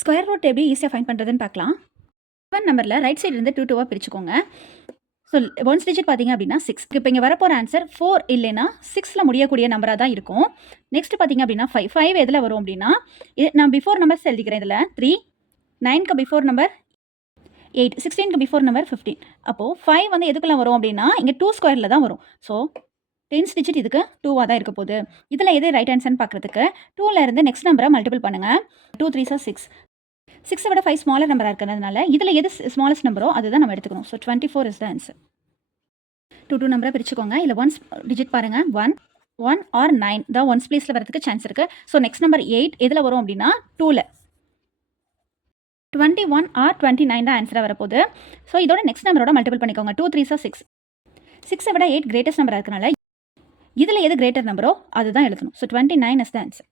Square root எப்படி ஈஸியாக find பண்ணுறதுன்னு பார்க்கலாம். 7 நம்பரில் ரைட் சைடு இருந்து 2 2 பிரிச்சுக்கோங்க. ஸோ ஒன்ஸ் டிஜிட் பார்த்தீங்க அப்படின்னா 6. இப்போ இங்கே வரப்போகிற ஆன்சர் 4 இல்லைன்னா 6ல் முடியக்கூடிய நம்பராக தான் இருக்கும். நெக்ஸ்ட் பார்த்தீங்க அப்படின்னா 5 எதில் வரும் அப்படின்னா நான் பிஃபோர் நம்பர்ஸ் எழுதிக்கிறேன். இதில் 3, 9க்கு பிஃபோர் நம்பர் 8, 16க்கு பிஃபோர் நம்பர் 15. அப்போது 5 வந்து எதுக்குள்ள வரும் அப்படின்னா இங்கே 2 ஸ்கொயரில் தான் வரும். ஸோ 10th டிஜிட் இதுக்கு 2வாக தான் இருக்க போகுது. இதில் எது ரைட் ஆன்சர்னு பார்க்குறதுக்கு 2ல் இருந்து நெக்ஸ்ட் நம்பரை மல்டிபிள் பண்ணுங்கள். 2 3s are 6. 6 விட 5 ஸ்மாலர் நம்பராக இருக்கிறதுனால இதில் எது ஸ்மாலஸ்ட் நம்பரோ அதுதான் நம்ம எடுத்துக்கணும். So 24 is the answer. 2 நம்பரை பிரிச்சுக்கோங்க. இல்லை ஒன்ஸ் டிஜிட் பாருங்கள். 1 ஆர் 9 தான் ஒன்ஸ் பிளேஸில் வரதுக்கு சான்ஸ் இருக்குது. ஸோ நெக்ஸ்ட் நம்பர் 8 எதில் வரும் அப்படின்னா 2ல் 21 ஆர் 29 தான் ஆன்சராக வரப்போகுது. ஸோ இதோட நெக்ஸ்ட் நம்பரோட மல்டிபிள் பண்ணிக்கோங்க. 2 3s are 6. 6 விட 8 கிரேட்டஸ்ட் நம்பராக இருக்கனால இதில் எது கிரேட்டர் நம்பரோ அதுதான் எழுதணும். So 29 is the answer.